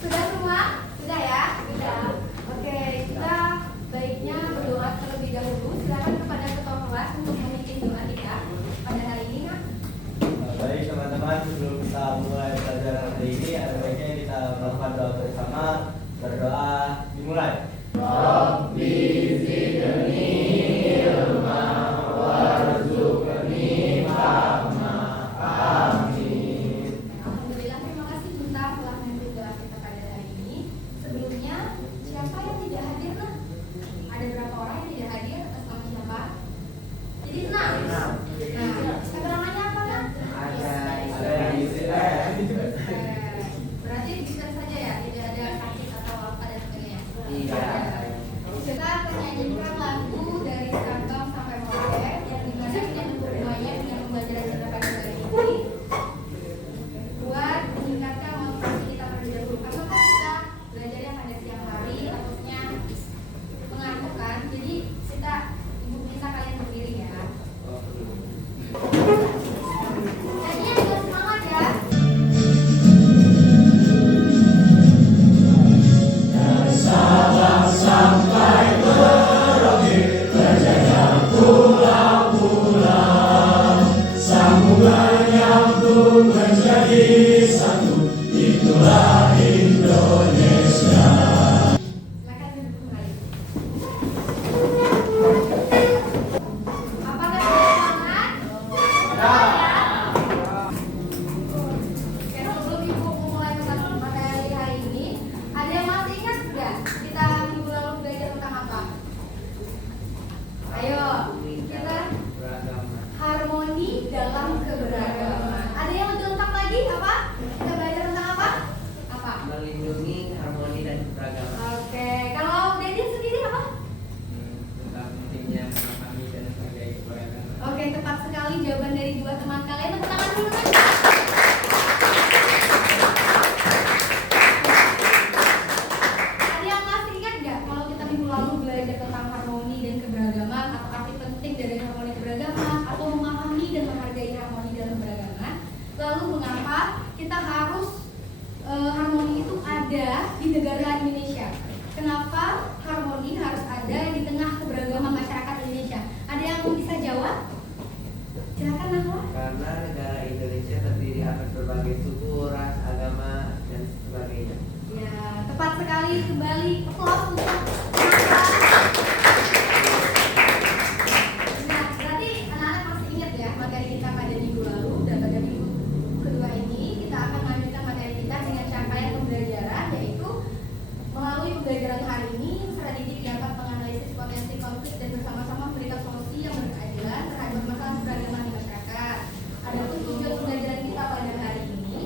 Sudah semua? Sudah ya? Sudah. Oke, kita baiknya berdoa terlebih dahulu. Silakan kepada ketua kelas untuk memimpin doa kita pada hari ini, Kak. Baik teman-teman, sebelum kita mulai pelajaran hari ini, ada baiknya kita melakukan doa bersama. Berdoa dimulai. Rabbi zidni ilma warzuqni fahma. Amin. Alhamdulillah, terima kasih Junta telah memimpin doa kita pada hari ini. Sebelumnya, siapa yang tidak hadir, Nak? Ada berapa orang yang tidak hadir atas nama siapa? Jadi 6. Nah, keterangannya apa, Nak? Ada yang isi Berarti bisa saja ya, tidak ada sakit atau apa dan sebagainya. Kita akan menyanyikan lagu dari Seragam sampai Molek yang dimana kita hubungannya dengan pembelajaran kita pada hari ini buat meningkatkan motivasi kita terlebih dahulu. Karena kan kita belajar yang pada siang hari takutnya mengantuk kan, jadi kita ibu minta kalian berdiri ya. Nyanyinya juga semangat ya. Silakan duduk kembali. Apakah semangat? Oke, sebelum ibu mulai materi hari ini, ada yang masih ingat nggak kita minggu lalu belajar tentang apa? Ayo, kita harmoni dalam keberagaman. Ada yang lebih lengkap lagi apa? Kita belajar tentang apa? Apa? Melindungi harmoni dan keberagaman. Oke, kalau Deddy sendiri apa? Tentang pentingnya memahami dan menghargai keberagaman. Oke, tepat sekali jawaban dari dua teman kalian. Tepuk tangan dulu kan? Ada yang masih ingat nggak kalau kita minggu lalu belajar tentang harmoni dan keberagaman atau arti penting dari harmoni keberagaman atau memahami dan menghargai harmoni dan keberagaman? Lalu mengapa kita harus harmoni itu ada di negara Indonesia? Kenapa harmoni harus ada di tengah keberagaman masyarakat Indonesia? Ada yang bisa jawab? Silakan Nahwa. Karena negara Indonesia terdiri atas berbagai suku, ras, agama, dan sebagainya. Ya, tepat sekali. Kembali applause untuk Nahwa. Nah, berarti anak-anak masih ingat ya materi kita pada minggu lalu, dan pada minggu kedua ini kita akan melanjutkan materi kita dengan capaian pembelajaran, yaitu melalui pembelajaran hari ini peserta didik dapat menganalisis potensi konflik dan bersama-sama memberikan solusi yang berkeadilan terhadap masalah keberagaman di masyarakat. Adapun tujuan pembelajaran kita pada hari ini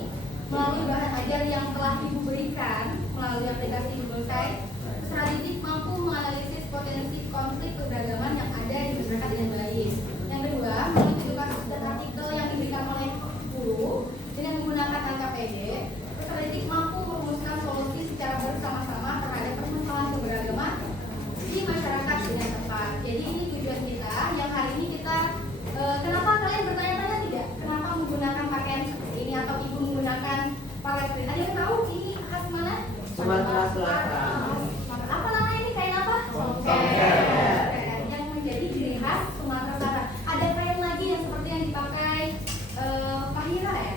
melalui bahan ajar yang telah Ibu berikan melalui aplikasi Google Site, peserta didik mampu menganalisis potensi konflik keberagaman yang ada di masyarakat dengan baik. Yang kedua, melalui edukasi dan artikel yang diberikan oleh guru dengan menggunakan AKPD, peserta didik mampu merumuskan solusi secara bersama-sama terhadap permasalahan keberagaman di masyarakat dengan tepat. Jadi ini tujuan kita yang hari ini kita kenapa kalian bertanya-tanya tidak? Kenapa menggunakan pakaian seperti ini atau ibu menggunakan pakaian seperti ini? Ada yang tahu ini khas mana? Sumatera Selatan. Apa namanya ini? Kain apa? Songket. Yang menjadi ciri khas Sumatera Selatan. Ada kain lagi yang seperti yang dipakai Fahira ya?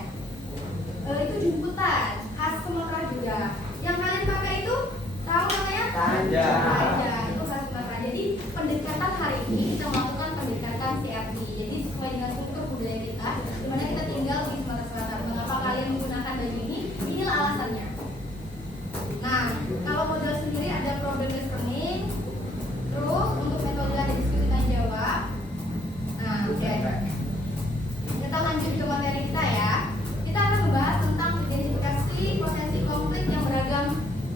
Itu jemputan khas Sumatera juga. Yang kalian pakai itu tahu namanya? Tanja. Tanja, itu khas Sumatera. Jadi pendekatan hari ini kita melakukan pendekatan CRT. Jadi sesuai dengan struktur budaya kita, di mana kita tinggal di Sumatera Selatan. Mengapa kalian menggunakan baju ini? Inilah alasannya. Nah, kalau model sendiri ada problem listening. Terus untuk metode ada diskusi dan jawab. Nah, oke. Kita lanjut ke materi kita ya. Kita akan membahas tentang identifikasi potensi konflik yang beragam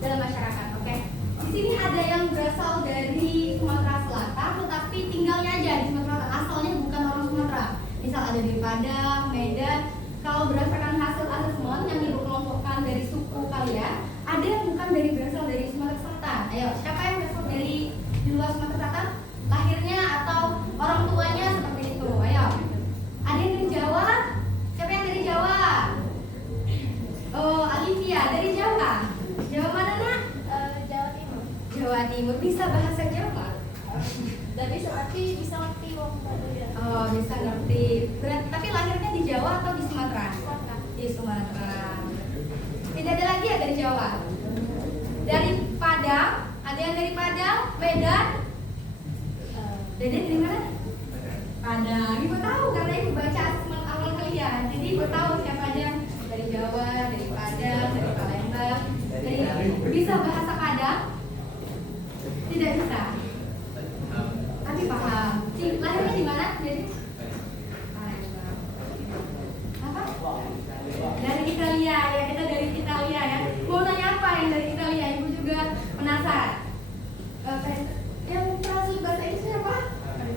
dalam masyarakat. Oke. Di sini ada yang berasal dari Sumatera Selatan, tetapi tinggalnya aja di Sumatera Selatan. Asalnya bukan orang Sumatera. Misal ada di Padang, Medan. Kalau berdasarkan hasil asesmen yang ibu kelompokkan dari suku kalian, ada yang bukan berasal dari Sumatera Selatan. Ayo, siapa yang berasal dari di luar Sumatera Selatan? Lahirnya atau orang tuanya seperti itu. Ayo. Ada yang dari Jawa? Siapa Medan. Dede dari mana? Padang. Ibu tahu karena ibu baca asesmen awal kalian. Jadi ibu tahu siapa aja dari Jawa, dari Padang, dari Palembang. Dari bisa bahasa Padang? Tidak bisa. Tapi paham. Lahirnya di mana? Jadi Palembang. Apa? Dari Italia ya, kita dari Italia ya. Mau nanya apa yang dari Italia? Ibu juga penasaran. Yang translate bahasa Inggris apa?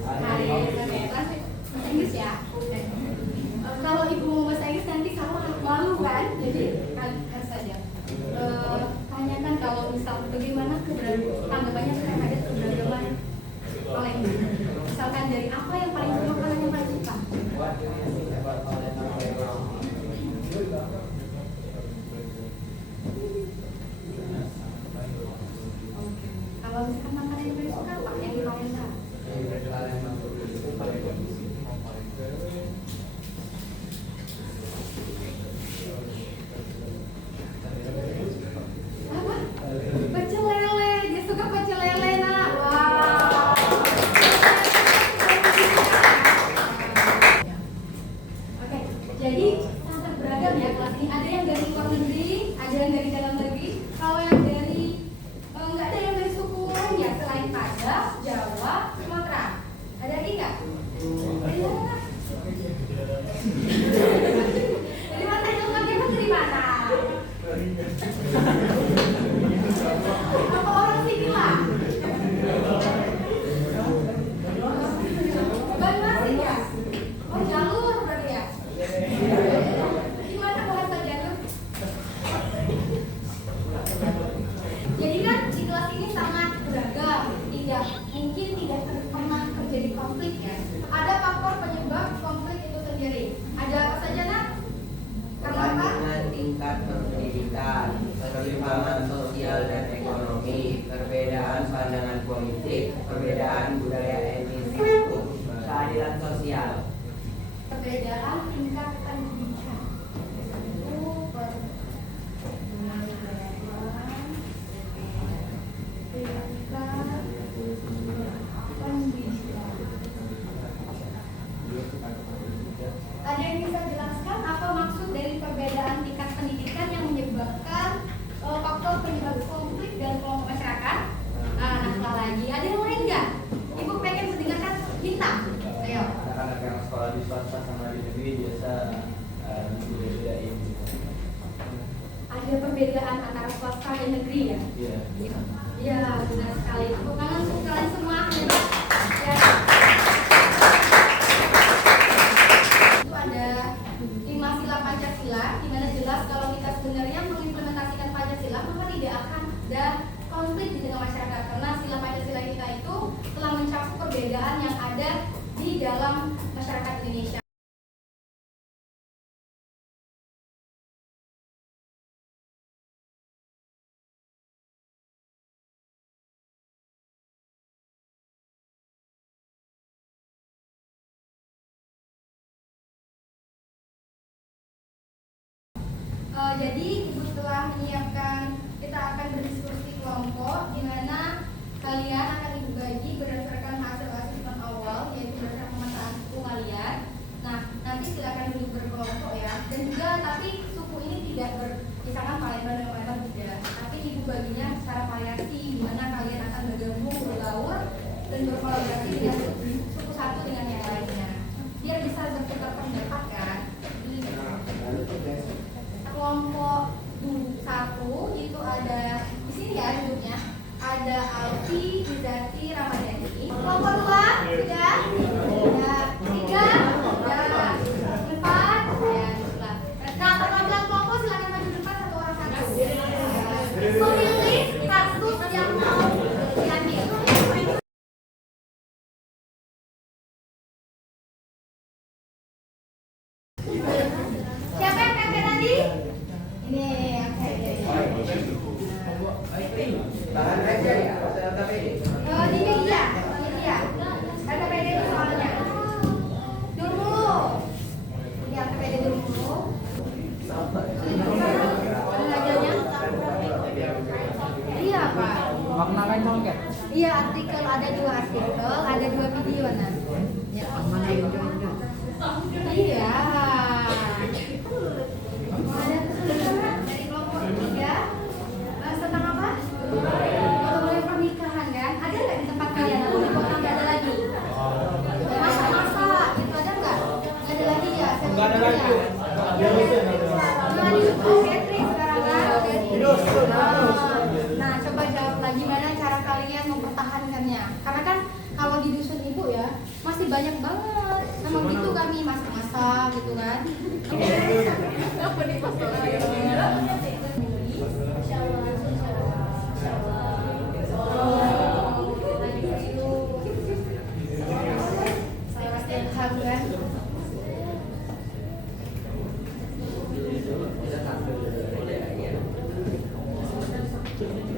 Hari, oke, translate bahasa Inggris ya. Kalau ibu mau bahasa Inggris nanti kamu malu kan? Jadi harus saja. Tanyakan kalau misal bagaimana tanggapannya terhadap keberagaman paling. Misalkan dari apa yang paling suka, mana yang paling suka? Kalau misalkan makanan yang paling suka apa? Yang paling suka? Apa? Pecel lele. Dia suka pecel lele nak. Wow. Oke, jadi sangat beragam ya kelas ini. Ada yang dari luar negeri, ada yang dari dalam negeri. Kalau yang dari nggak ada yang dari suku lain ya selain Padang, Jawa, Sumatera. Ada lagi nggak? Dari mana? Dari mana itu kan dari mana? Apa orang sini lah? Banjarmasin ya? Oh jalur berarti ya? Gimana bahasa jalur? Jadi kan di kelas ini sangat beragam, tidak pernah terjadi konflik ya. Ada faktor penyebab konflik itu sendiri. Ada apa saja nak? Karena apa? Perbandingan tingkat pendidikan, ketimpangan sosial dan ekonomi, perbedaan pandangan politik, perbedaan budaya etnis, suku, keadilan sosial. Perbedaan tingkat pendidikan. Itu ada yang bisa jelaskan apa maksud dari perbedaan tingkat pendidikan yang menyebabkan faktor penyebab konflik dan kelompok masyarakat? Nah, lagi. Ada yang lain nggak? Ibu pengen mendengarkan bintang. Ayo. Anak-anak yang sekolah di swasta sama di negeri biasa beda-bedain. Ada perbedaan antara swasta dan negeri ya? Iya. Iya, benar sekali. Tepuk tangan untuk kalian semua. Ya. Itu ada 5 sila Pancasila, di mana jelas kalau kita sebenarnya mengimplementasikan Pancasila maka tidak akan ada konflik di tengah masyarakat karena sila Pancasila kita itu telah mencakup perbedaan yang ada di dalam masyarakat Indonesia. Jadi ibu telah menyiapkan, kita akan berdiskusi kelompok di mana kalian akan ibu bagi berdasarkan hasil asesmen awal yaitu berdasarkan pemetaan suku kalian. Nah, nanti silakan duduk berkelompok ya. Dan juga tapi suku ini tidak misalkan Palembang dan Palembang tidak, tapi ibu baginya secara variasi di mana kalian akan bergabung, bergaul dan berkolaborasi dengan suku satu dengan yang lainnya. Biar bisa bertukar pendapat kan. Kelompok 1 itu ada di sini ya duduknya. Ada Alfi, Izati, Ramadhani. Kelompok 2 sudah? Ya, 3 ya, 4 ya, itulah. Nah, perwakilan kelompok silakan maju depan satu orang satu. Memilih kasus yang mau diambil. Siapa yang PP tadi? artikel, ada 2 artikel, ada 2 video nah. Ya, Mana yang join? iya. Ada kesulitan dari kelompok 3. Bahas tentang apa? Fotografi pernikahan kan? Ada nggak di tempat kalian? Atau di kota nggak ada lagi? Masa-masa itu ada nggak? Nggak ada lagi ya? Nggak ada lagi. Nah, di YouTube catering sekarang kan? Nah, coba jawab lagi gimana cara kalian mempertahankannya? Karena kan kalau di dusun ibu ya masih banyak banget. Memang gitu kami masak-masak gitu kan. Apa nih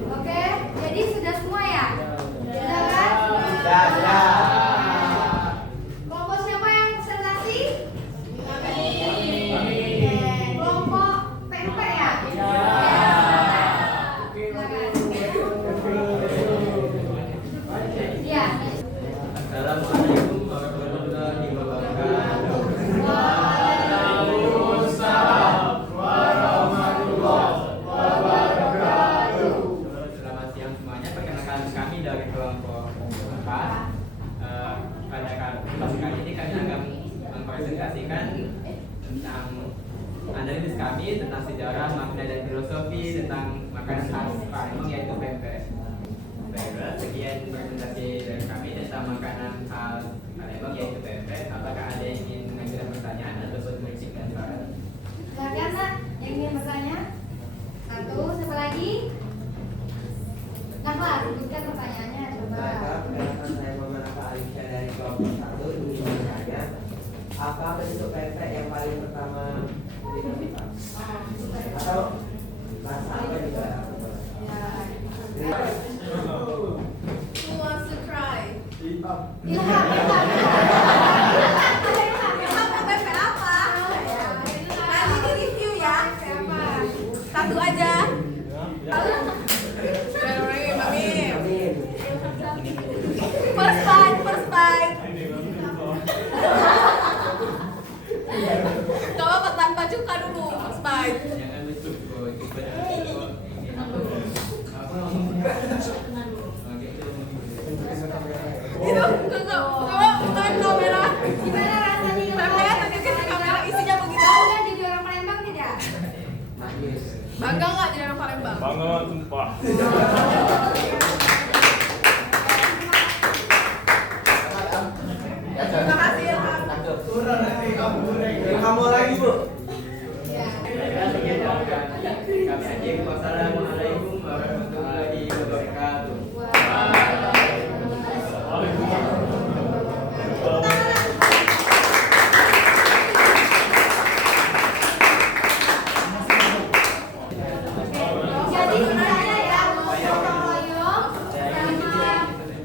Oke, jadi sudah semua ya? Sudah kan? Ya. Kelompok siapa yang presentasi? Kelompok PMP ya? Iya. Assalamualaikum warahmatullahi wabarakatuh. Selamat siang semuanya. Perkenalkan kami dari kelompok 4. Pada kelas kali ini kami akan mempresentasikan tentang analisis kami tentang sejarah, makna dan filosofi tentang makanan khas Palembang yaitu pempek. Baiklah, sekian presentasi dari kami tentang makanan khas Palembang yaitu pempek. Apakah ada yang ingin mengajukan pertanyaan ataupun menyampaikan saran? Silakan nak, yang ingin bertanya. 1, siapa lagi? Nah, kelas, sebutkan pertanyaannya coba. Perkenalkan saya Muhammad Afa Alisha dari kelompok 1. Ini bertanya, apa bentuk pempek yang paling pertama ditemukan? Atau bahasa apa juga? Who wants to try? Ilham. Ilham pempek apa? Nanti di review ya. Satu aja. Amin. First bite, first bite. Gak apa-apa tanpa cuka dulu, first bite. Jangan lucu. Itu, coba kamera. Gimana rasanya? Pempeknya tunjukin ke kamera, isinya begitu. Bangga jadi orang Palembang tidak? Manis. Bangga nggak jadi orang Palembang? Bangga sumpah. Terima kasih Ilham. Kamu lagi, Bu. Ya. Kami aja. Wassalamualaikum warahmatullahi wabarakatuh. Jadi saya ya gotong royong sama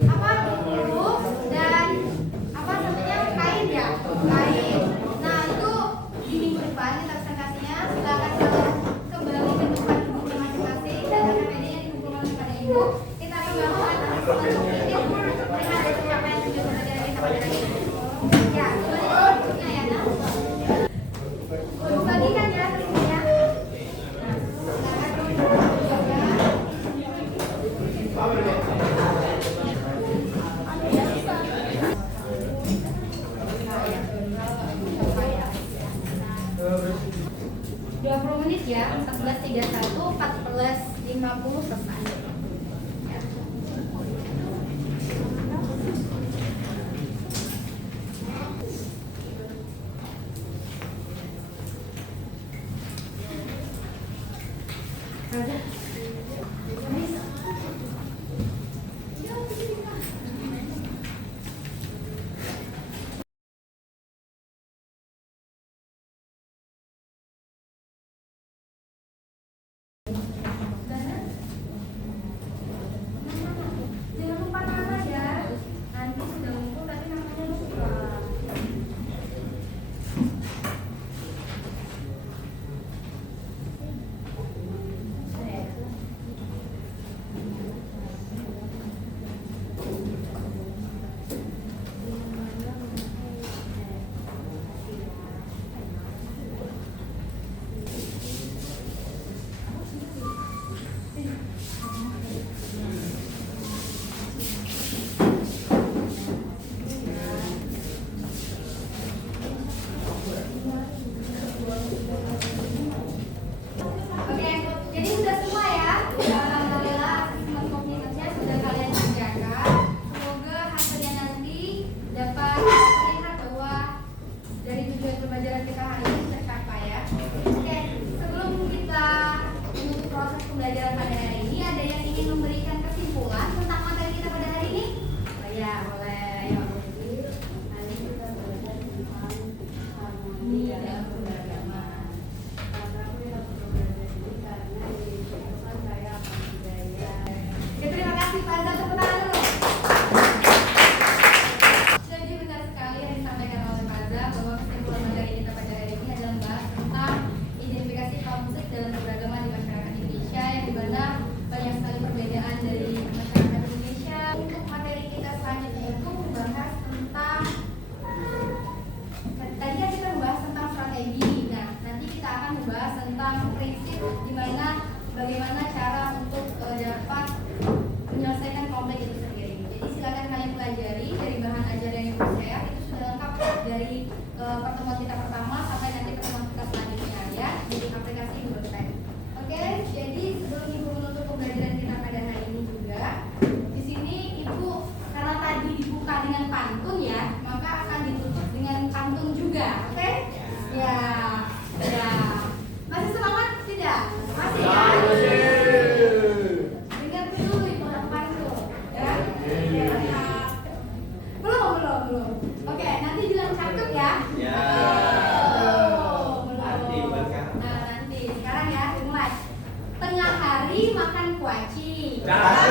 apa bumbu dan apa namanya kain ya kain. Nah itu di minggu depan kita presentasinya silakan kalian kembali ke tempat duduknya masing-masing dan akan media yang dikumpulkan kepada ibu. Kita akan melakukan analisis sedikit dengan ada pencapaian tujuan pelajaran kita pada hari ini. Ya, kembali ke duduknya ya nak. Bagikan ya skripsinya. Dua 20 menit ya, 14.31, 14.50 selesai. Ya. Ada. Jangan lupa nama ya. Nanti sudah ngumpul tapi namanya lupa. Mari makan kuaci. Jangan